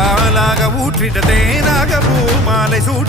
பாலாக ஊற்றிட்ட தேனாக பூ மாலை சூட்டி